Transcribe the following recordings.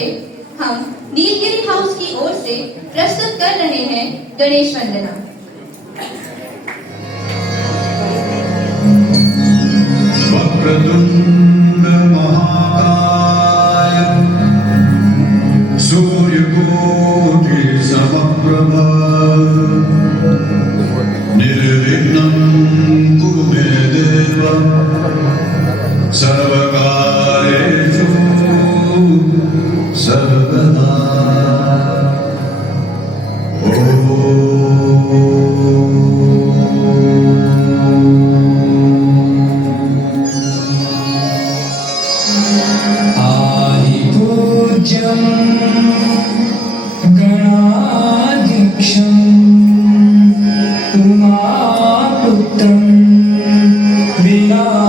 से हम नीलगिरी हाउस की ओर से प्रस्तुत कर रहे हैं गणेश वंदना। वक्रतुंड महाकाय सूर्यकोटि समप्रभ निर्विघ्नं कुरु मे देव सर्वकार्येषु सर्वदा। आदिपूज्यं गणाध्यक्षं उमापुत्रं विनायकं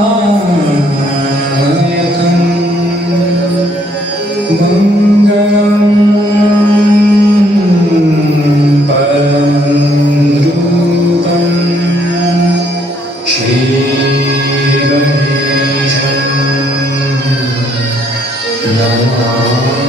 मङ्गलं परमरूपं श्रीगणेशं नमाम्यहम्।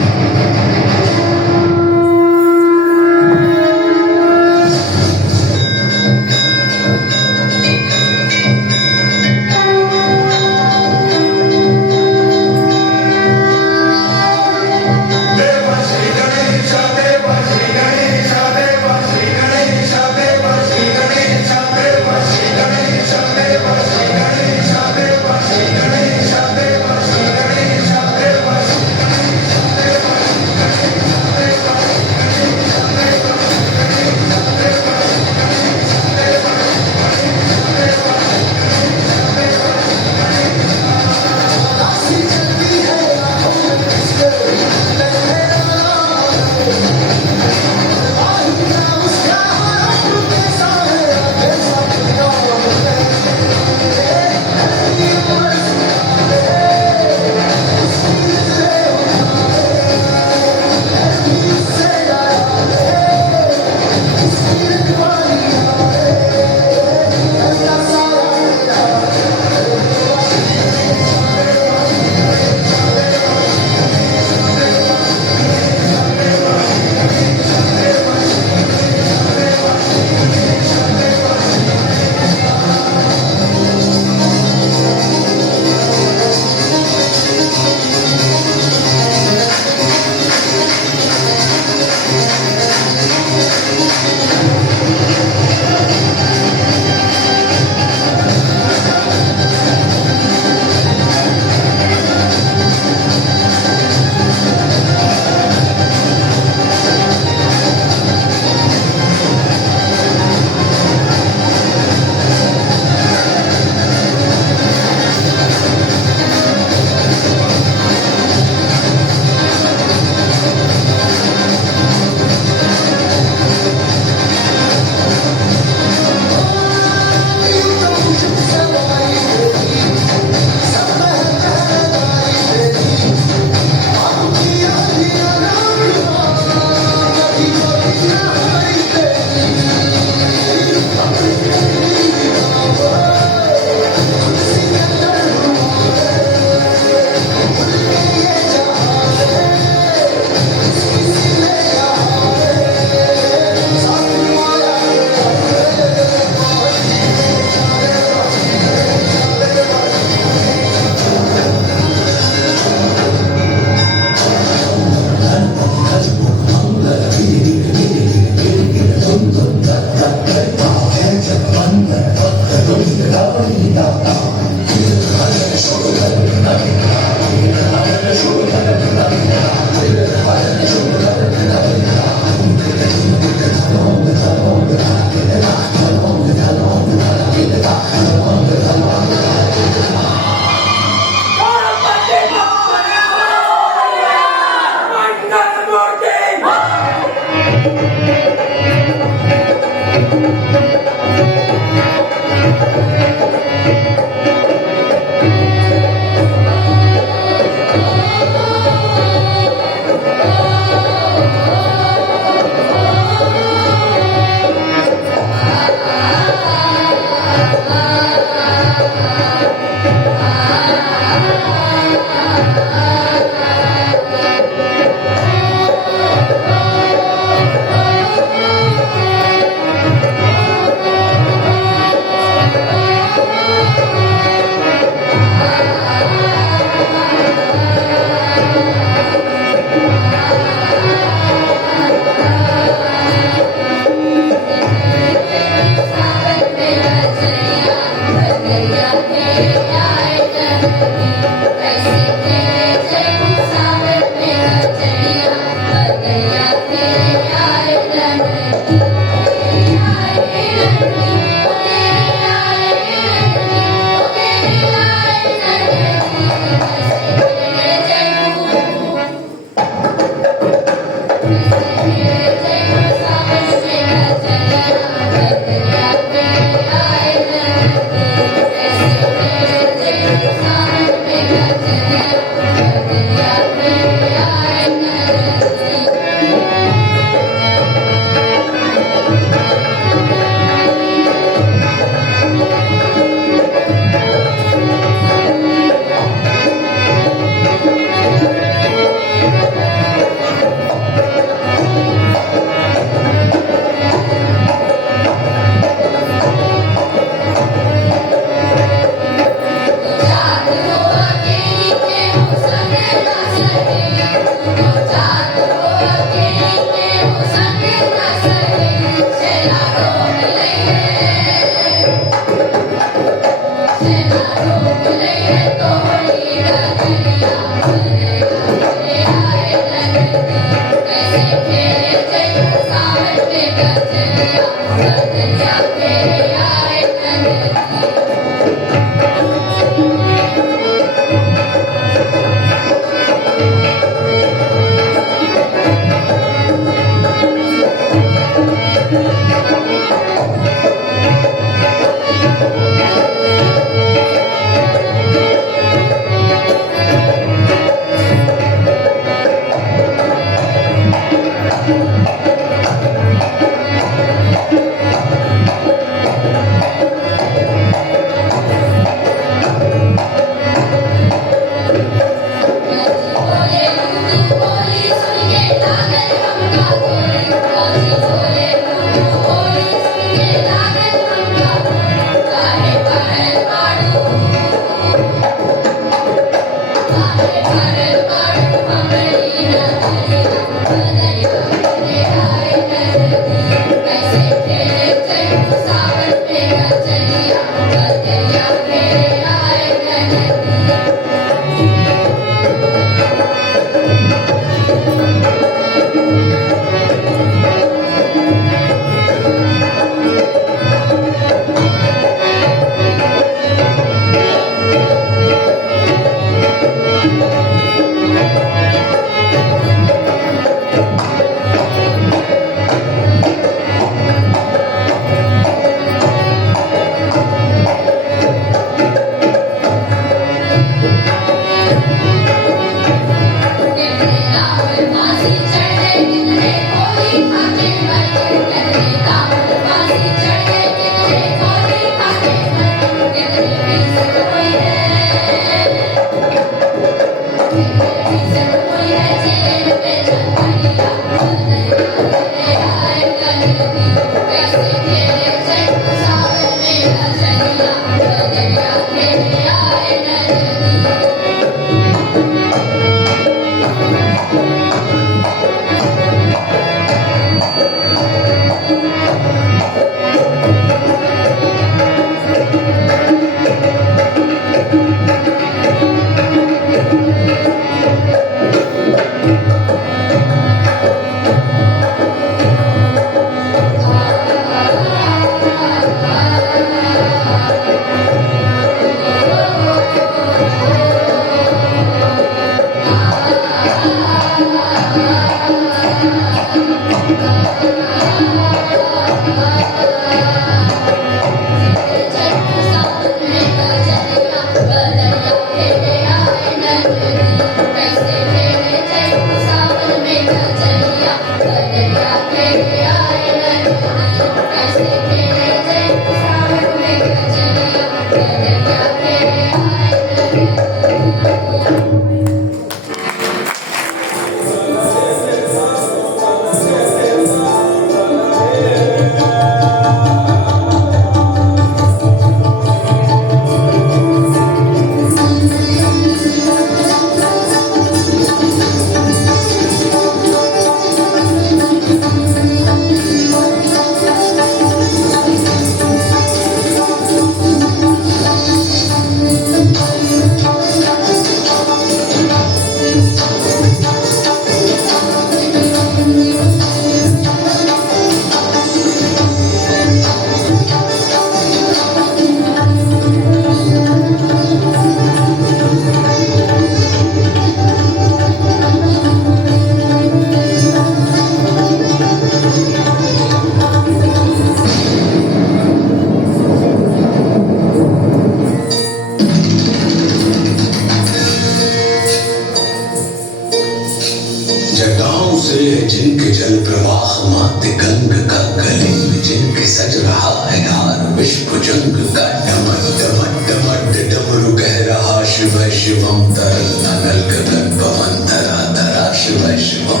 जटाओं से जिनके जल प्रवाह माते गंग का गले में जिनके सज रहा है हार विश्व जंग का डमट डमट डमट डमरू कह रहा शिव शिवम तरल नल गगन पवन धरा धरा शिव शिवम।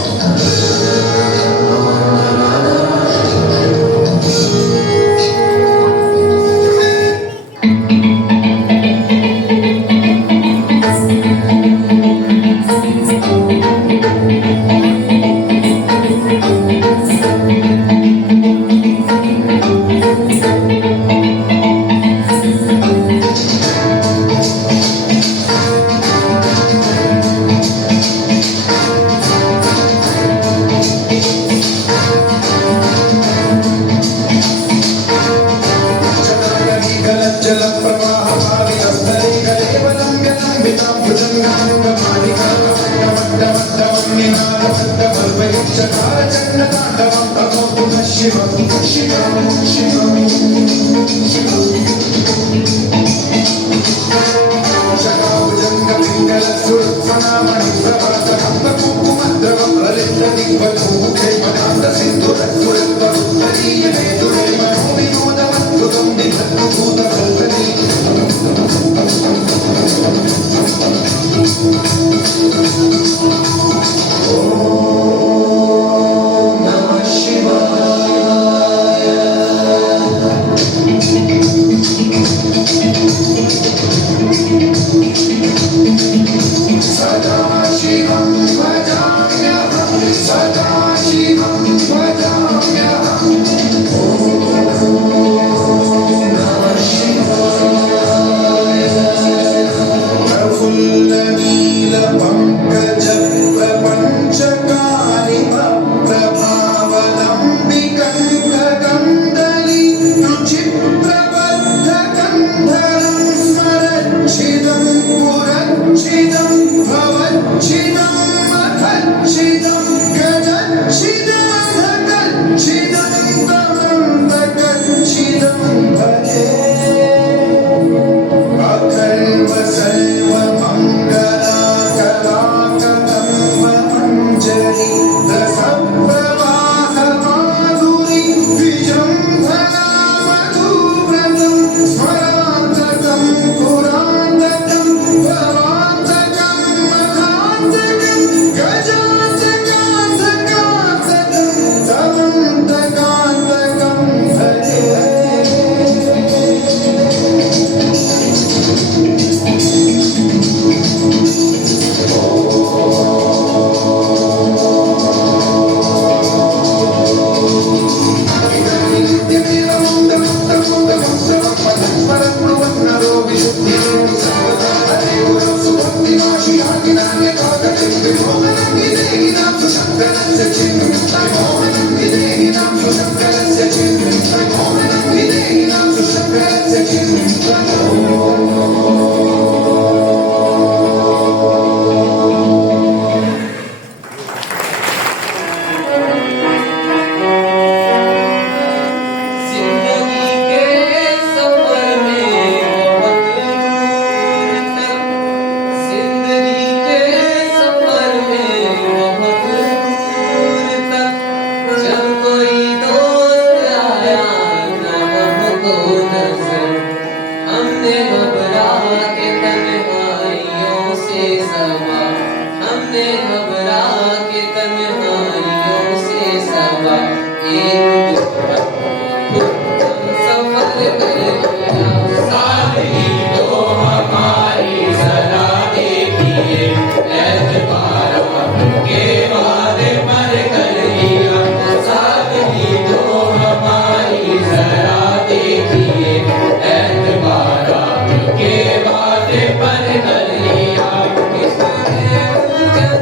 पर कर लिया किसने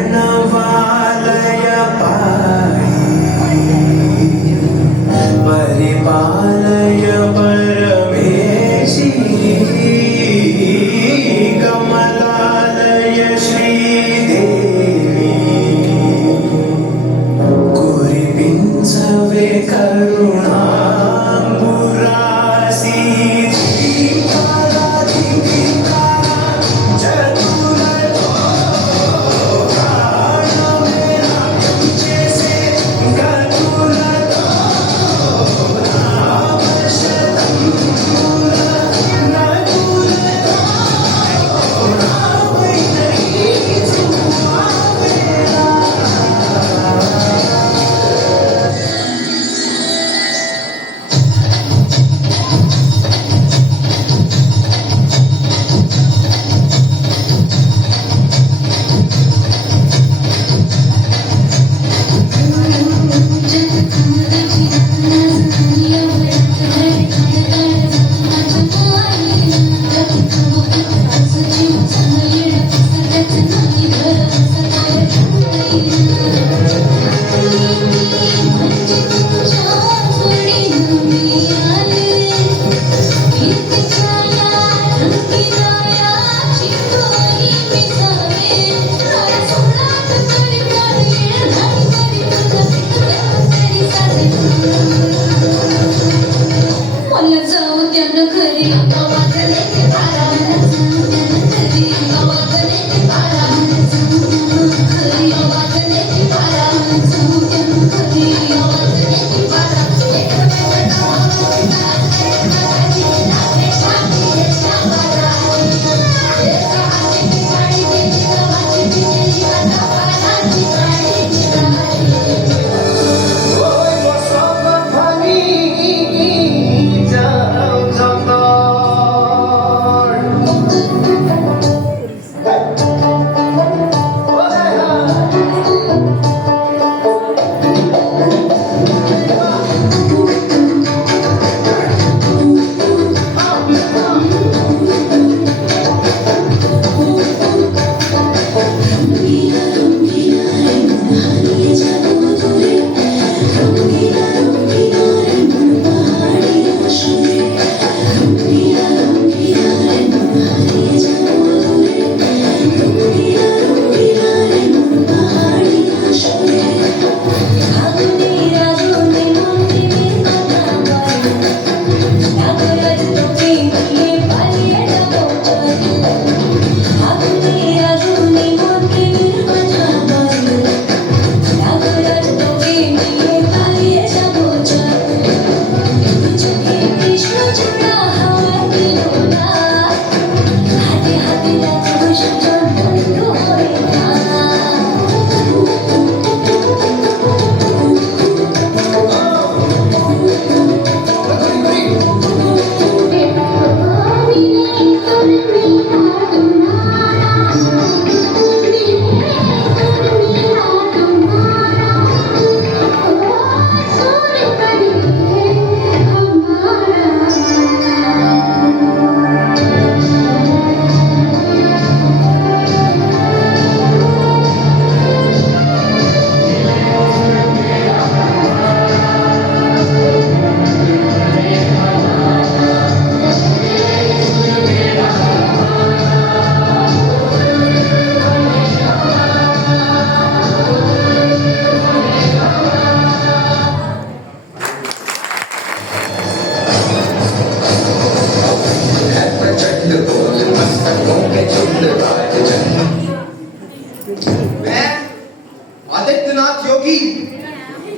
प्रणवालय पाहि परिपालय परमेशी कमलालय श्रीदेवी कुरिपिंसवे करुणाम्बुरासी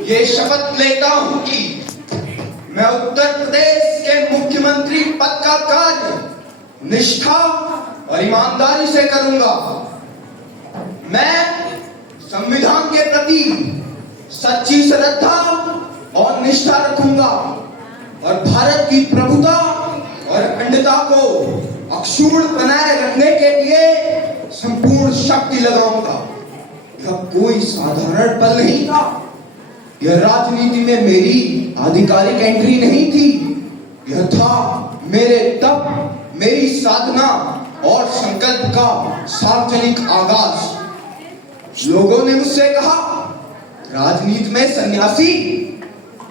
ये शपथ लेता हूं कि मैं उत्तर प्रदेश के मुख्यमंत्री पद का कार्य निष्ठा और ईमानदारी से करूंगा। मैं संविधान के प्रति सच्ची श्रद्धा और निष्ठा रखूंगा और भारत की प्रभुता और अखंडता को अक्षुण्ण बनाए रखने के लिए संपूर्ण शक्ति लगाऊंगा। यह कोई साधारण पल नहीं था। यह राजनीति में मेरी आधिकारिक एंट्री नहीं थी। यह था मेरे तप, मेरी साधना और संकल्प का सार्वजनिक आगाज। लोगों ने मुझसे कहा, राजनीति में सन्यासी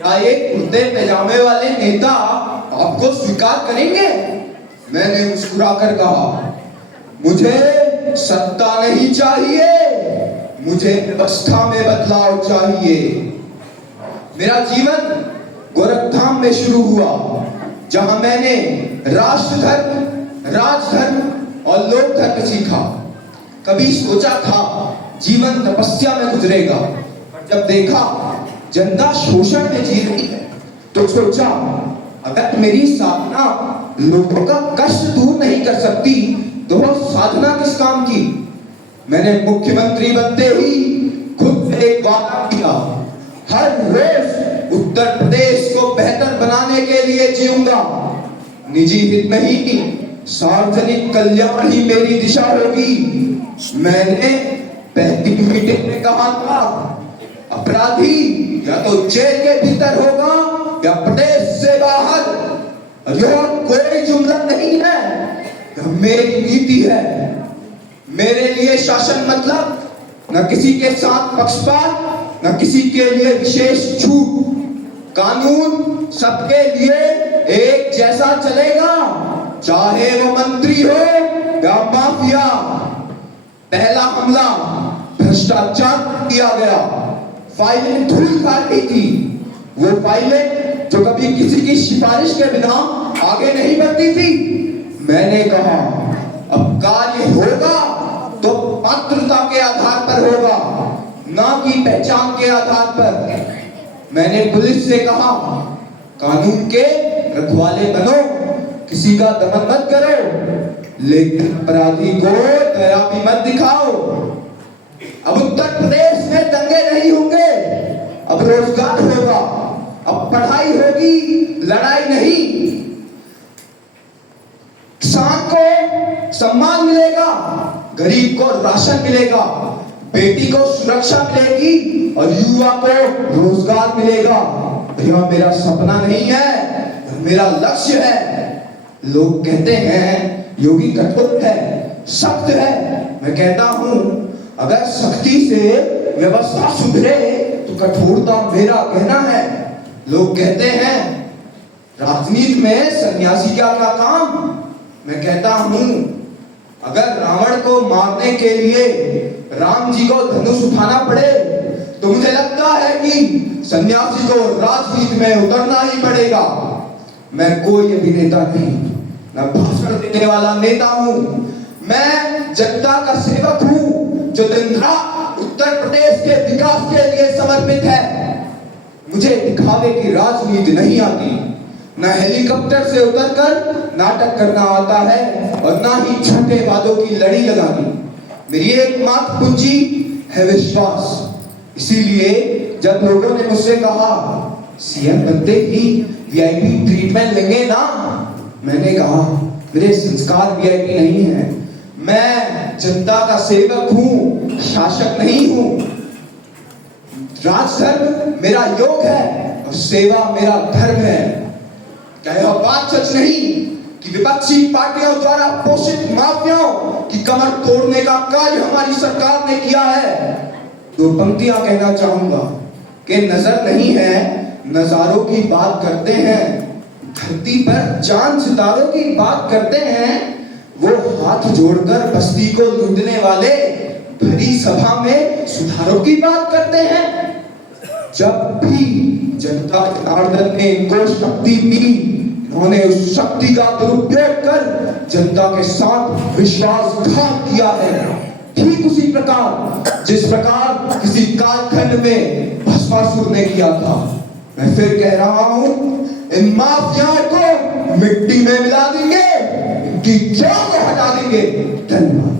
या एक कुर्ते पैजामे वाले नेता आपको स्वीकार करेंगे? मैंने मुस्कुराकर कहा, मुझे सत्ता नहीं चाहिए, मुझे व्यवस्था में बदलाव चाहिए। मेरा जीवन गोरखधाम में शुरू हुआ, जहां मैंने राष्ट्रधर्म, राजधर्म और लोक धर्म सीखा। कभी सोचा था जीवन तपस्या में गुजरेगा, पर जब देखा जनता शोषण में जी रही है तो सोचा अगर मेरी साधना लोगों का कष्ट दूर नहीं कर सकती तो साधना किस काम की। मैंने मुख्यमंत्री बनते ही खुद पे एक वादा किया, हर रोज उत्तर प्रदेश को बेहतर बनाने के लिए जीऊंगा। निजी हित नहीं, सार्वजनिक कल्याण ही मेरी दिशा होगी। मैंने पहली मीटिंग में कहा था, अपराधी या तो जेल के भीतर होगा या प्रदेश से बाहर। यह कोई जुमला नहीं है, यह मेरी नीति है। मेरे लिए शासन मतलब न किसी के साथ पक्षपात, न किसी के लिए विशेष छूट। कानून सबके लिए एक जैसा चलेगा, चाहे वो मंत्री हो या माफिया। पहला हमला भ्रष्टाचार किया गया, फाइलें धूल खाती थी। वो फाइलें जो कभी किसी की सिफारिश के बिना आगे नहीं बढ़ती थी। मैंने कहा अब कार्य होगा तो पात्रता के आधार पर होगा, ना कि पहचान के आधार पर। मैंने पुलिस से कहा, कानून के रखवाले बनो, किसी का दमन मत करो, लेकिन अपराधी को दया भी मत दिखाओ। अब उत्तर प्रदेश में दंगे नहीं होंगे, अब रोजगार होगा, अब पढ़ाई होगी, लड़ाई नहीं। किसान को सम्मान मिलेगा, गरीब को राशन मिलेगा, बेटी को सुरक्षा मिलेगी और युवा को रोजगार मिलेगा। यह मेरा सपना नहीं है, मेरा लक्ष्य है। लोग कहते हैं योगी कठोर है, सख्त है। मैं कहता हूं अगर सख्ती से व्यवस्था सुधरे तो कठोरता मेरा कहना है। लोग कहते हैं राजनीति में सन्यासी का क्या काम। मैं कहता हूं अगर रावण को मारने के लिए राम जी को धनुष उठाना पड़े तो मुझे लगता है कि सन्यासी को राजनीति में उतरना ही पड़ेगा। मैं कोई अभिनेता नहीं, मैं भाषण देने वाला नेता हूं। मैं जनता का सेवक हूं जो दिन रात उत्तर प्रदेश के विकास के लिए समर्पित है। मुझे दिखावे की राजनीति नहीं आती, न हेलीकॉप्टर से उतरकर नाटक करना आता है और ना ही झूठे वादों की लड़ी लगानी। मेरी एकमात्र पूंजी है विश्वास। इसीलिए जब लोगों ने मुझसे कहा सीएम बनते ही वीआईपी ट्रीटमेंट लेंगे ना, मैंने कहा मेरे संस्कार वीआईपी नहीं है। मैं जनता का सेवक हूं, शासक नहीं हूं। राजधर्म मेरा योग है और सेवा मेरा धर्म है। क्या यह बात सच नहीं कि विपक्षी पार्टियों द्वारा पोषित माफियाओं की कमर तोड़ने का कार्य हमारी सरकार ने किया है? दो पंक्तियां कहना चाहूंगा कि नजर नहीं है, नजारों की बात करते हैं। धरती पर चांद सितारों की बात करते हैं। वो हाथ जोड़कर बस्ती को लूटने वाले भरी सभा में सुधारों की बात करते हैं। जब भी जनता जनार्दन ने इनको शक्ति दी, उन्होंने उस शक्ति का दुरुपयोग कर जनता के साथ विश्वासघात किया है। ठीक उसी प्रकार जिस प्रकार किसी कालखंड में भस्मासुर बकासुर ने किया था। मैं फिर कह रहा हूं, इन माफियाओं को मिट्टी में मिला देंगे, इनकी जड़ों को हटा देंगे। धन्यवाद।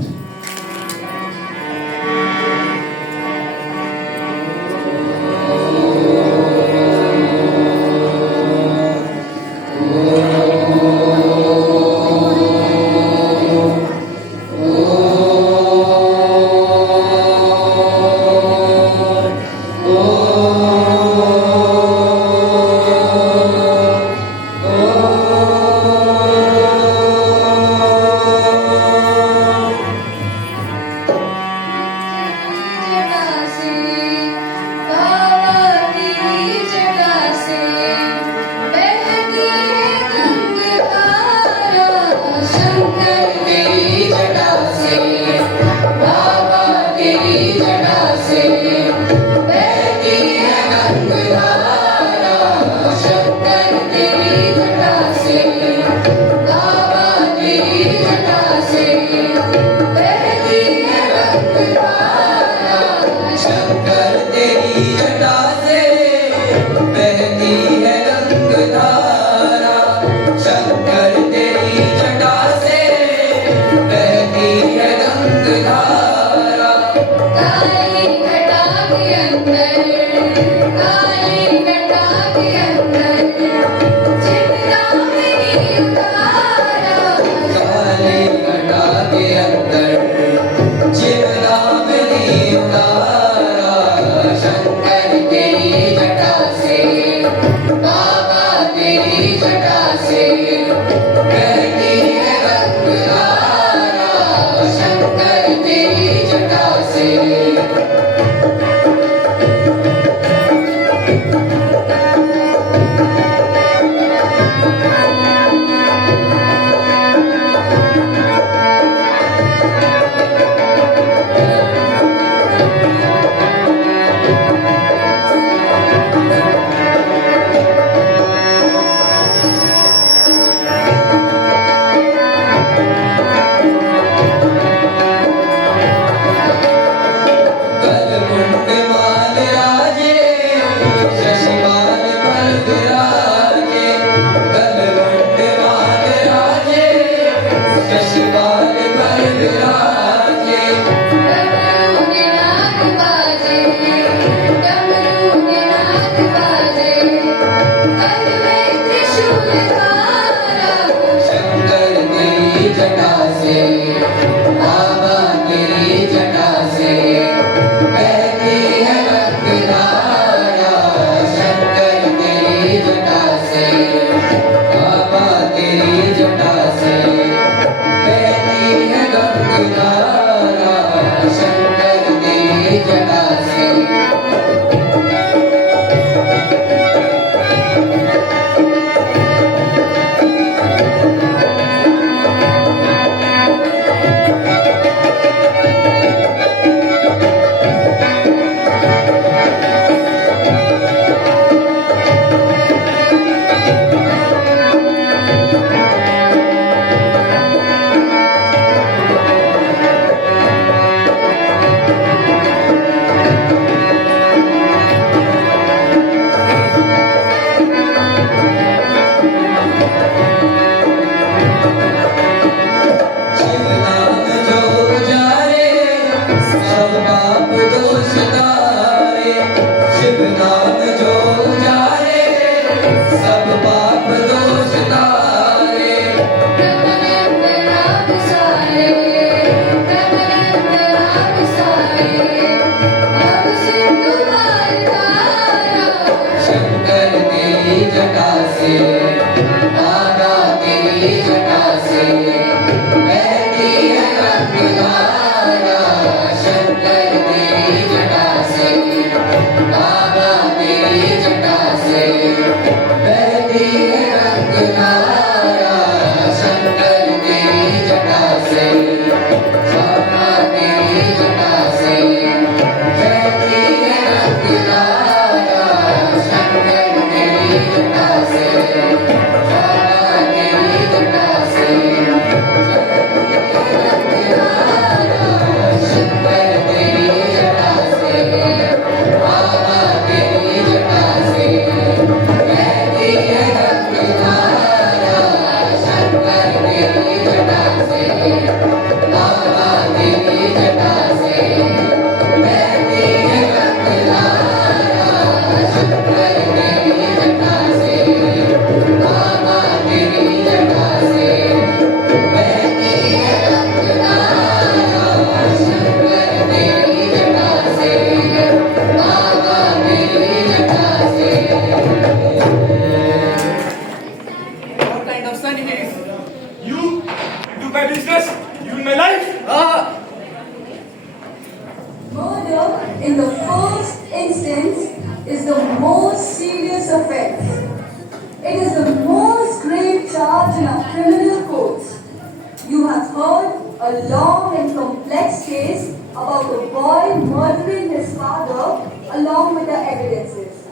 a long and complex case about a boy murdering his father along with the evidences.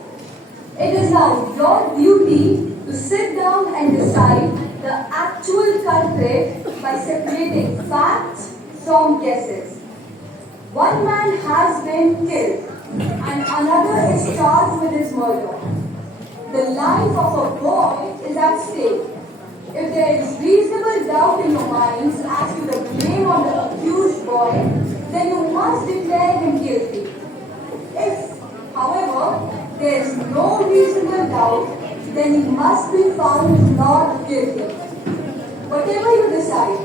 It is now your duty to sit down and decide the actual culprit by separating facts from guesses. One man has been killed and another is charged with his murder. The life of a boy is at stake. If there is reasonable doubt in your minds as to the blame on the accused boy, then you must declare him guilty. If, however, there is no reasonable doubt, then he must be found not guilty. Whatever you decide,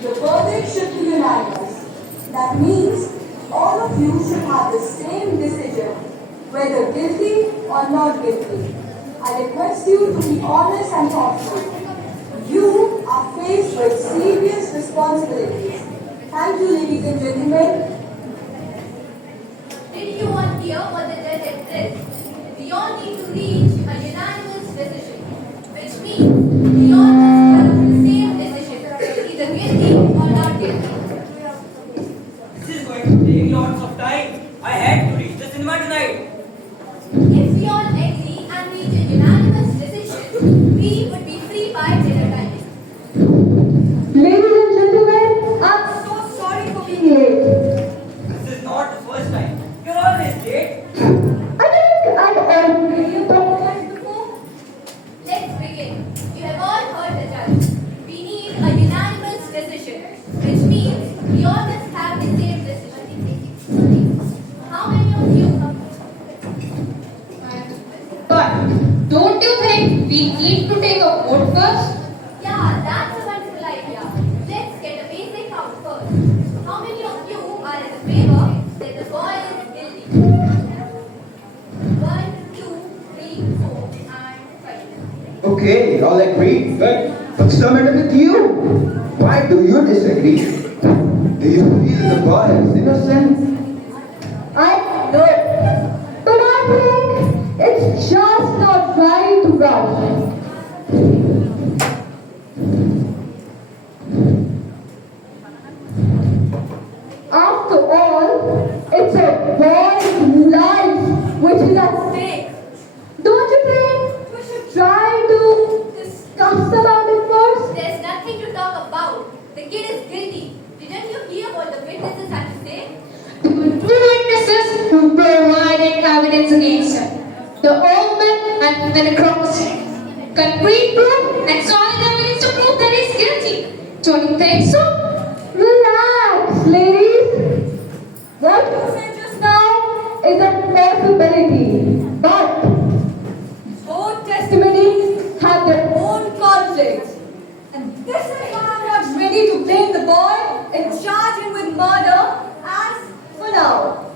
the verdict should be unanimous. That means all of you should have the same decision, whether guilty or not guilty. I request you to be honest and thoughtful. You are faced with serious responsibilities. Thank you, ladies and gentlemen. Did you all hear what the judge had said? We all need to reach a unanimous decision, which means we all must have the same decision, either guilty or not guilty. This is going to take lots of time. I had to reach the cinema tonight. If we all agree and reach a unanimous decision, we would be free by dinner time. Ladies and gentlemen, I'm so sorry for being late. This is not the first time. You're always late. I think I've already apologized before. Let's begin. You have all heard the judge. We need a unanimous decision, which means we all must have the same decision. How many of you? But don't you think we need to take a vote first? Yeah, that's a wonderful idea. Let's get a basic count first. How many of you are in favor that the boy is guilty? 1, 2, 3, 4, and 5. Okay, you all agree? Good. What's the matter with you? Why do you disagree? Do you feel the boy is innocent? I know, but I think it's just not right to rush. After all, it's a boy's life which is at stake. Don't you think we should try to discuss about it first? There's nothing to talk about. The kid is guilty. Didn't you hear what the witnesses had to say? There were two witnesses who provided evidence against her. The old man and the necropsy. Concrete proof and solid evidence to prove that he's guilty. Don't you think so? Relax, ladies. What you said just now is a possibility, but both testimonies have their own conflicts. And this is why I'm not ready to blame the boy and charge him with murder as for now.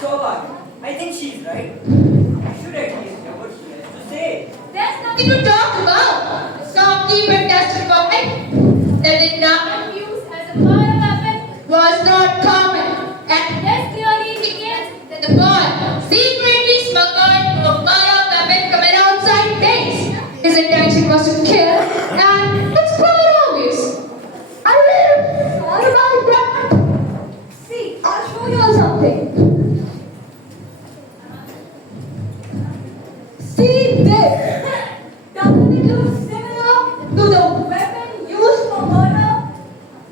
So what? I think she's right. I should at least hear what she has to say. There's nothing to talk about. Shopkeeper testified that the gun used as a murder weapon was not common. And this clearly indicates that the boy secretly smuggled a murder weapon from an outside base. His intention was to kill, and it's quite obvious. I'm really sorry about that. See, I'll show you all something. See this? Doesn't it look similar to the weapon used for murder?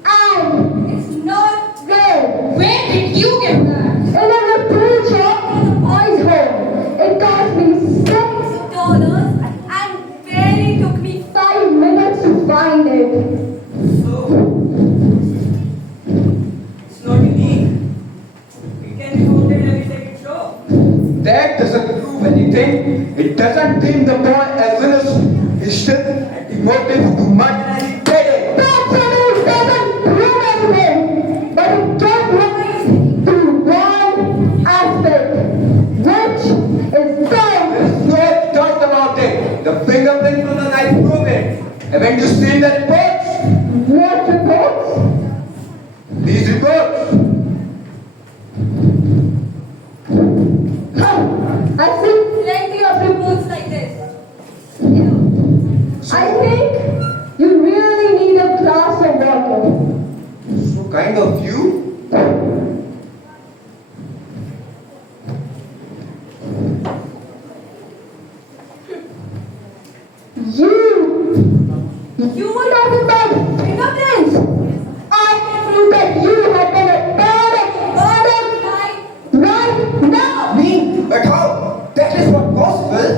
And it's not red. Where did you get that? In a repair shop in the boys' home. It cost me $6 and barely took me 5 minutes to find it. So, it's not unique. It can be quoted every second show. That doesn't prove anything. It doesn't deem the boy as innocent. He still had the motive to murder and he did it. That sentence doesn't prove anything, but it gives rise to one aspect, which is time. There's no doubt about it. The fingerprint on the knife prove it. Haven't you seen the reports? What reports? These reports. I've seen plenty of reports like this. I think you really need a glass of water. point of view, You were talking about fingerprints. I can prove that you have been a part of murder right now. me, but how? That is not possible.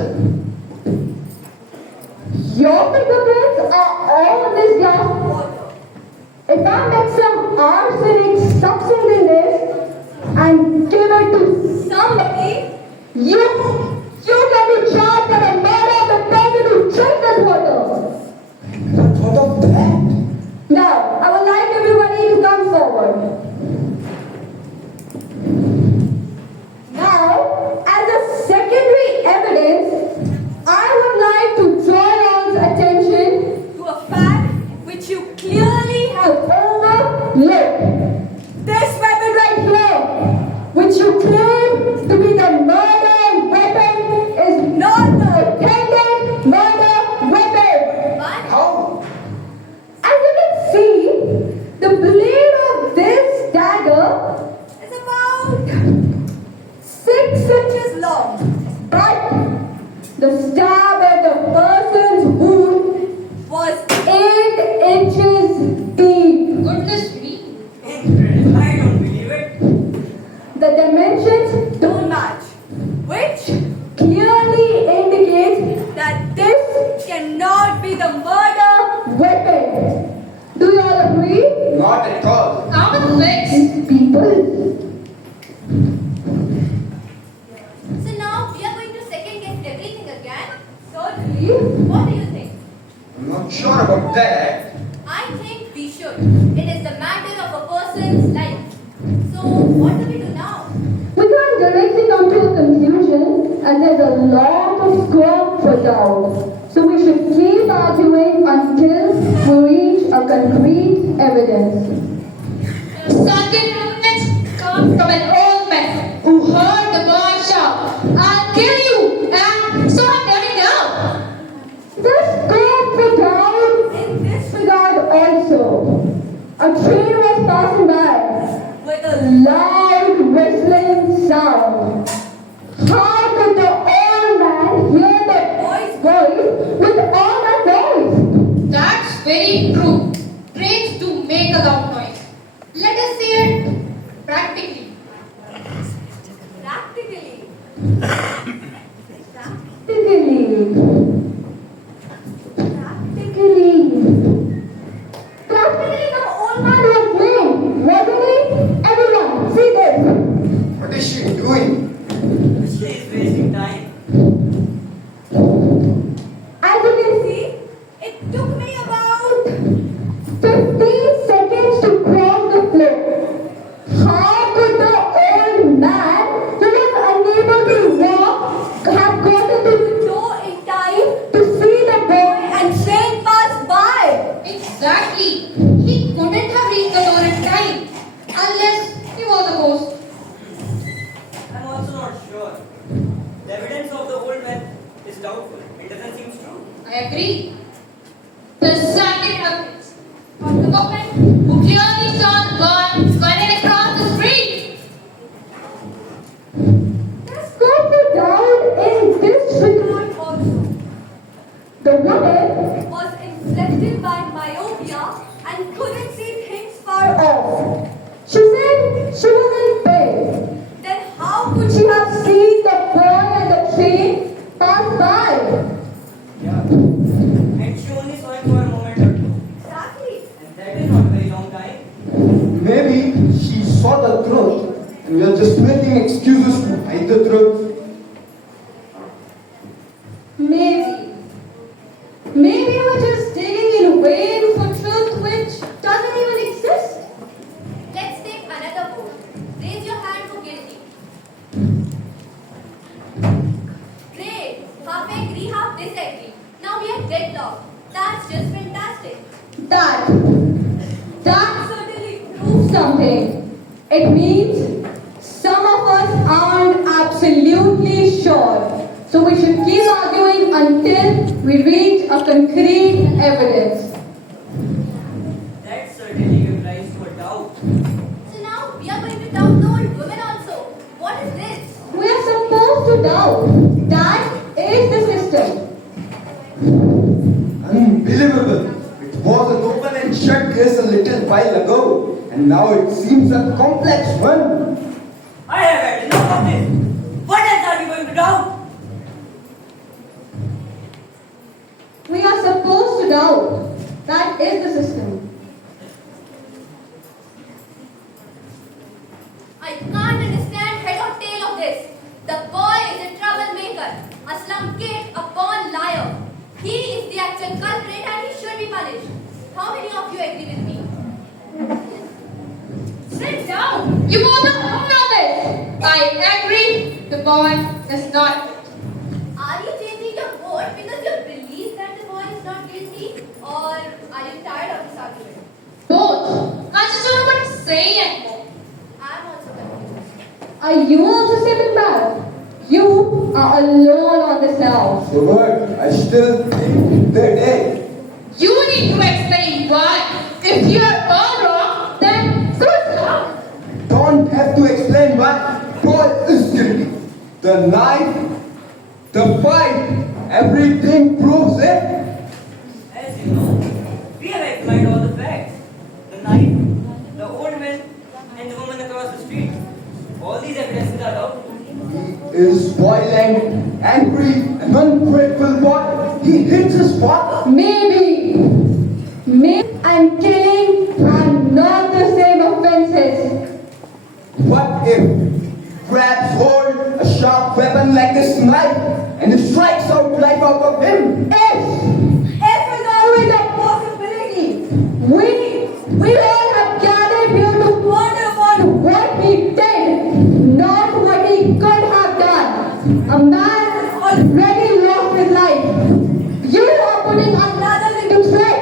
Your fingerprints are all in this glass of water. If I mix some arsenic substance in this and give it to somebody, you can be charged for the murder of the person who drank this water. What thought of that? Now, I would like everybody to come forward. Now, as a secondary evidence, I would like to draw your attention to a fact which you clearly have overlooked. This weapon right here, which you claim to be the murder weapon, is not the intended murder weapon. How? As you can see, the blade of this dagger is about 6 inches long, but the stab at the person's wound was 8 inches deep. Goodness me. Incredible. I don't believe it. The dimensions don't match, which clearly indicates that this cannot be the murder weapon. Do you all agree? Not at all. I'm vexed, people. So now we are going to second guess everything again. Certainly. What do you think? I'm not sure about that. I think we should. It is the matter of a person's life. So what do we do now? We can't directly come to a conclusion as there's a lot of scope for doubt. So we should keep arguing until we reach a concrete evidence. Certain evidence comes from an old man who heard the boy shout, "I'll kill you!" and saw him running down. There's scope for doubt in this regard also. A train was passing by with a loud whistling sound. How could the old man hear the boy's voice with all that noise? That's very true. Trains do make a loud noise. Let us see it practically. Practically. Practically, the old man was playing, wasn't he? Everyone, see this. What is she doing? She is wasting time. As you can see, it took me about 15 seconds to cross the floor. How could the old man, who was unable to walk, have gotten to the door in time to see the boy and train pass by? Exactly. He couldn't have reached the door in time unless he was a ghost. I'm also not sure. The evidence of the old man is doubtful. It doesn't seem true. I agree. The second evidence of the woman who clearly saw the boy running across the street. There's scope for doubt in this regard also. The woman was inflicted by myopia and couldn't see things far off. She said she was in bed. Then how could she have seen the boy and the train pass by? Yeah. And she only saw him for a moment or two. Exactly. And that is not a very long time. Maybe she saw the truth and we are just making excuses to hide the truth. Maybe you're just digging in vain for truth which doesn't even exist. Let's take another vote. Raise your hand for guilty. Great. Half agree, half disagree. Now we are deadlocked. That's just fantastic. That certainly proves something. It means some of us aren't absolutely sure. So we should keep arguing until we reach a concrete evidence. That certainly gives rise to a doubt. to doubt. That is the system. Unbelievable. It was an open and shut case a little while ago, and now it seems a complex one. I have had enough of this. What else are we going to do? We are supposed to doubt. That is the system. I can't understand head or tail of this. The boy is a troublemaker, a slum kid, a born liar. He is the actual culprit and he should be punished. How many of you agree with me? Sit down. You both are this. I agree. The boy is not. Are you changing your vote because you believe that the boy is not guilty? Or are you tired of this argument? Both. I just don't know what to say anymore. I'm also confused. Are you also stepping back? You are alone on this now. So what? I still think they're dead. You need to explain why. If you're all wrong, then so stop. Don't have to explain why Paul is guilty. The knife, the fight, everything proves it. As you know, we have explained all the facts. The knife, the old man, and the woman across the street. All these evidences are out. He is violent, angry, an ungrateful boy. He hits his father. Maybe and killing are not the same offenses. What if he grabs hold a sharp weapon like this knife and it strikes out life out of him? If is always a possibility. We all have gathered here to wonder upon what he did, not what he could have done. A man has already lost his life. You are putting another into threat.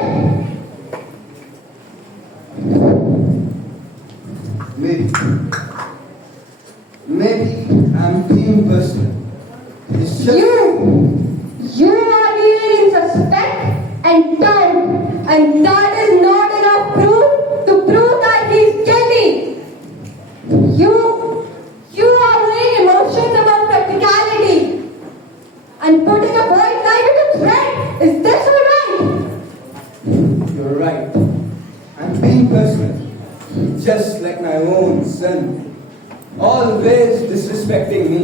Maybe I'm being personal. It's just You are leading suspect and doubt, and that is not enough proof to prove that he is guilty. You are weighing emotions above practicality and putting a boy's life into threat. Is this all right? You're right. I'm being personal. Just like my own son. Always disrespecting me.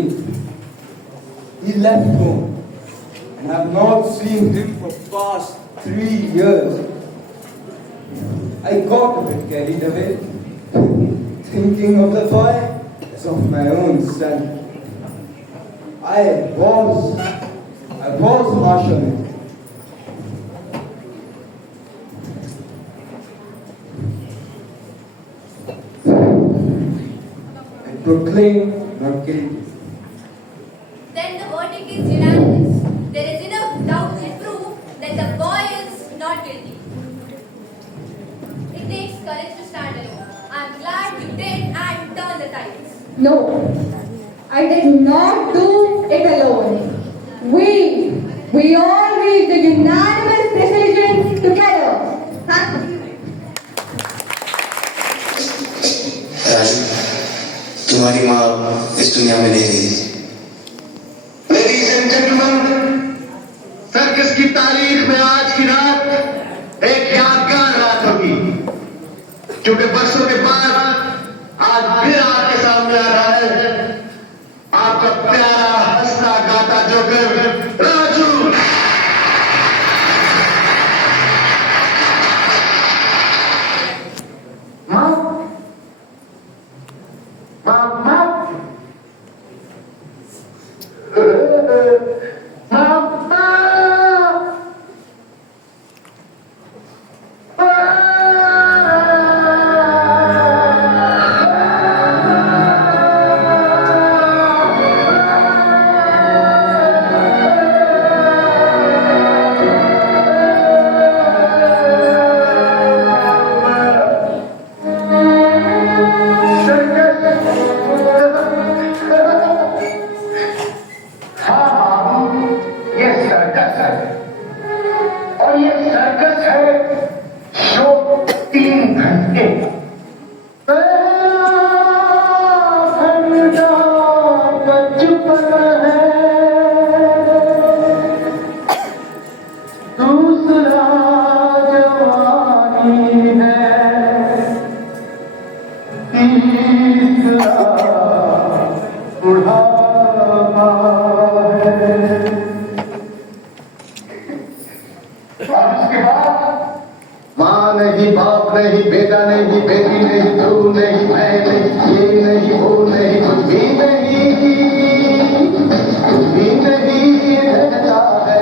He left home. And I've not seen him for past 3 years. I got a bit carried away. Thinking of the boy as of my own son. I was harsh on him. Proclaim not guilty. Then the verdict is unanimous. There is enough doubt to prove that the boy is not guilty. It takes courage to stand alone. I'm glad you did and turn the tides. No, I did not do it alone. We all reached a unanimous decision together. Thank you. Raju, तुम्हारी माँ इस दुनिया में नहीं रही। Ladies and gentlemen, circus की तारीख में आज की रात एक यादगार रात होगी, क्योंकि बरसों के बाद आज फिर आपके सामने आ रहा है आपका प्यारा हंसता गाता जोकर राजू। और ये सर्कस है शो 3 घंटे बचपन है बाप नहीं, बेटा नहीं, बेटी नहीं, तू नहीं, मैं नहीं, ये नहीं, वो नहीं, कुछ भी नहीं, कुछ भी नहीं रहता है।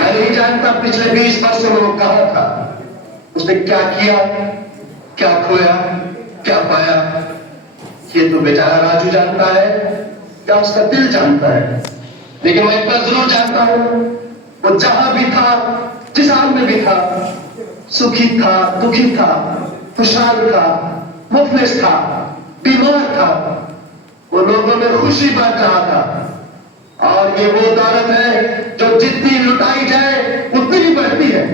मैं नहीं जानता पिछले 20 वर्षों में वो कहाँ था, उसने क्या किया, क्या खोया, क्या पाया, ये तो बेचारा राजू जानता है या उसका दिल जानता है। लेकिन मैं इतना जरूर जानता हूं, वो जहां भी था, जिस हाल में भी था, सुखी था, दुखी था, खुशहाल था, मुफलिस था, बीमार था, वो लोगों में खुशी बांट रहा था। और ये वो दौलत है जो जितनी लुटाई जाए उतनी ही बढ़ती है।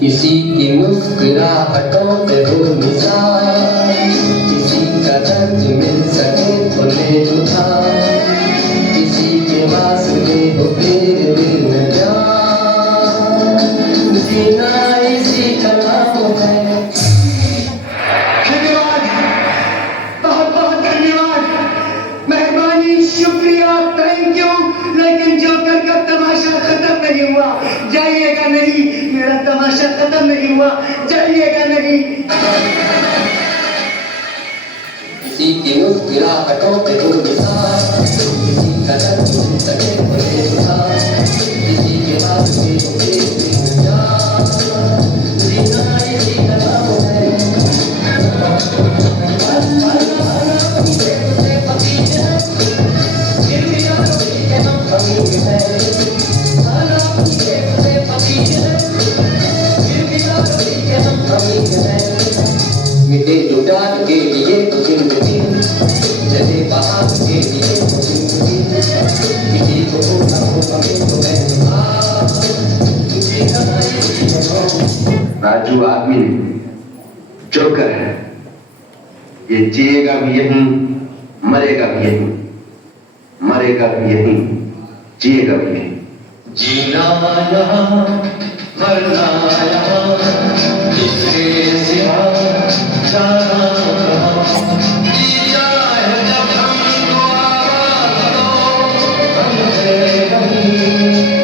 किसी की मुस्कुराहटों पे हो निशान, किसी का दर्द मिल सके तो ले उठा, किसी के वास्ते हो तेरे दिल में जान, जीना इसी कलाम है। धन्यवाद, बहुत बहुत धन्यवाद, मेहरबानी, शुक्रिया, थैंक यू। लेकिन जोकर का तमाशा खत्म नहीं हुआ, जाइएगा नहीं, मेरा तमाशा खत्म नहीं हुआ, जाइएगा नहीं। किसी की मुस्कुराहटों पे हो निशान, किसी का दर्द मिल सके तो ले उठा, किसी के वास्ते हो तेरे दिल में जान, जीना इसी कलाम है। मिटे जुटान के लिए तो जिंदगी, चले बाहर के लिए तो जिंदगी, किसी को होगा हमें तो मैं राजू आदमी जोकर है, ये जिएगा भी यहीं, मरेगा भी यहीं, मरेगा भी यहीं, जिएगा भी यहीं। जीना यहाँ, मरना यहाँ, इसके सिवा जाना कहाँ। जीता है जब हमको आवाज़ दो, हमसे वहीं,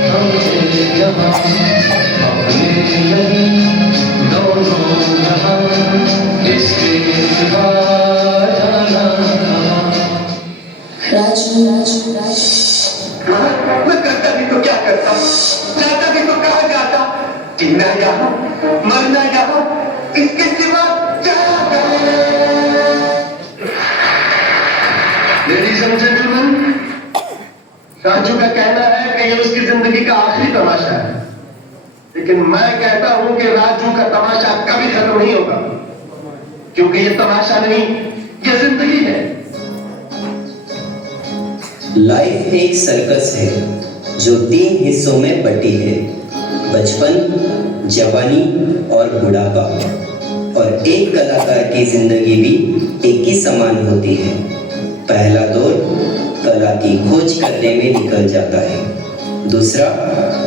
हमसे यहाँ, अपने नहीं, दोनों यहाँ, इसके सिवा जाना कहाँ। राजू राजू राजू मैं करता भी तो क्या करता, जाता भी तो कहाँ जाता, जीना यहाँ, मरना यहाँ, इसके सिवा क्या करें। लेडीज एंड जेंटलमैन, राजू का कहना है कि ये उसकी जिंदगी का आखिरी तमाशा है, लेकिन मैं कहता हूं कि राजू का तमाशा कभी खत्म नहीं होगा, क्योंकि ये तमाशा नहीं, ये जिंदगी है। लाइफ एक सर्कस है जो 3 हिस्सों में बटी है, बचपन, जवानी और बुढ़ापा। और एक कलाकार की जिंदगी भी एक ही समान होती है। पहला दौर कला की खोज करने में निकल जाता है, दूसरा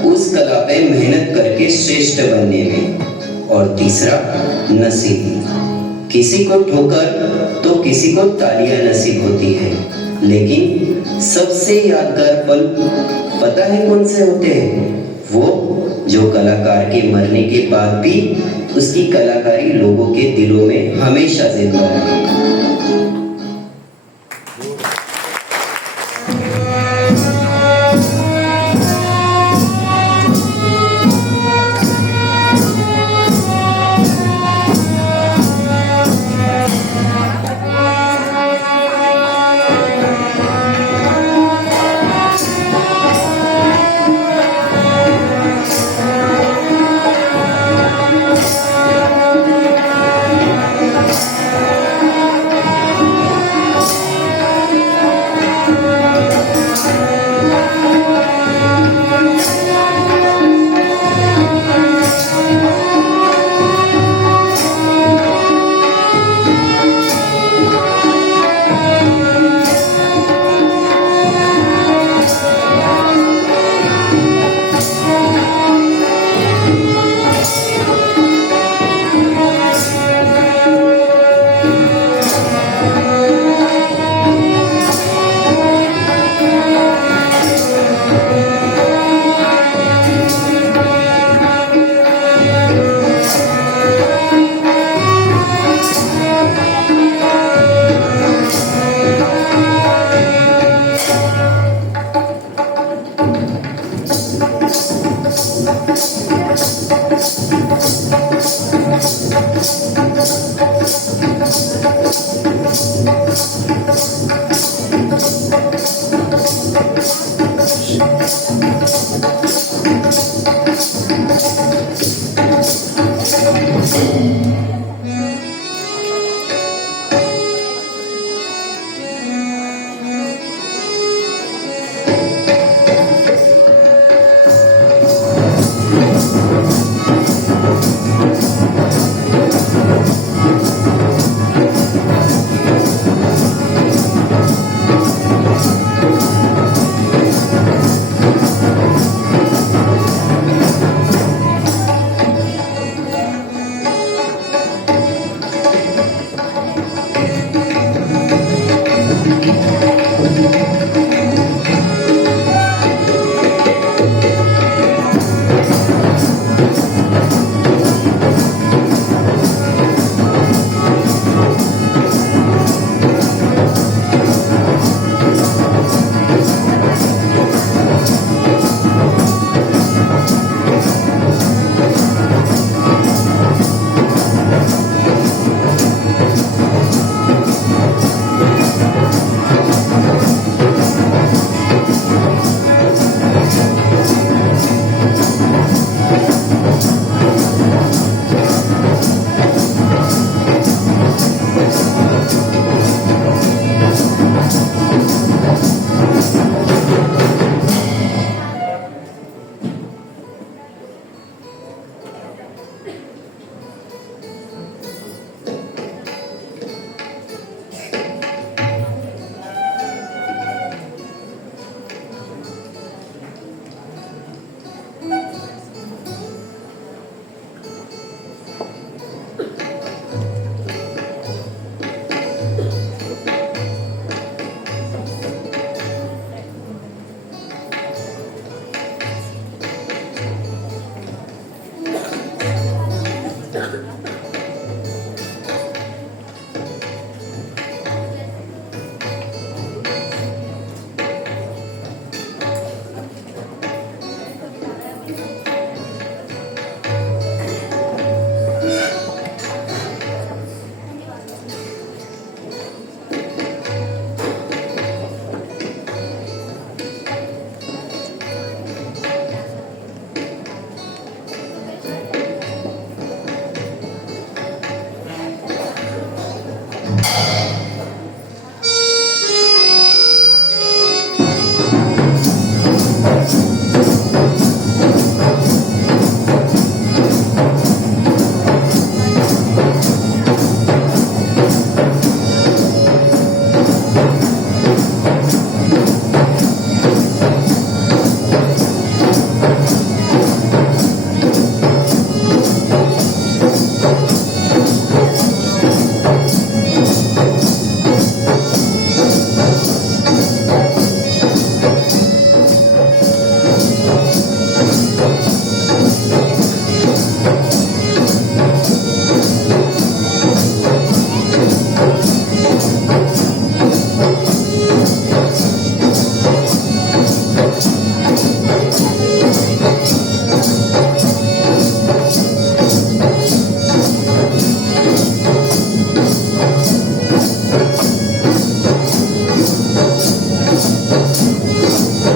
उस कला पे मेहनत करके श्रेष्ठ बनने में, और तीसरा नसीब। किसी को ठोकर तो किसी को तालियां नसीब होती है, लेकिन सबसे यादगार पल पता है कौन से होते हैं? वो जो कलाकार के मरने के बाद भी उसकी कलाकारी लोगों के दिलों में हमेशा जिंदा रहे। Thank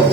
you.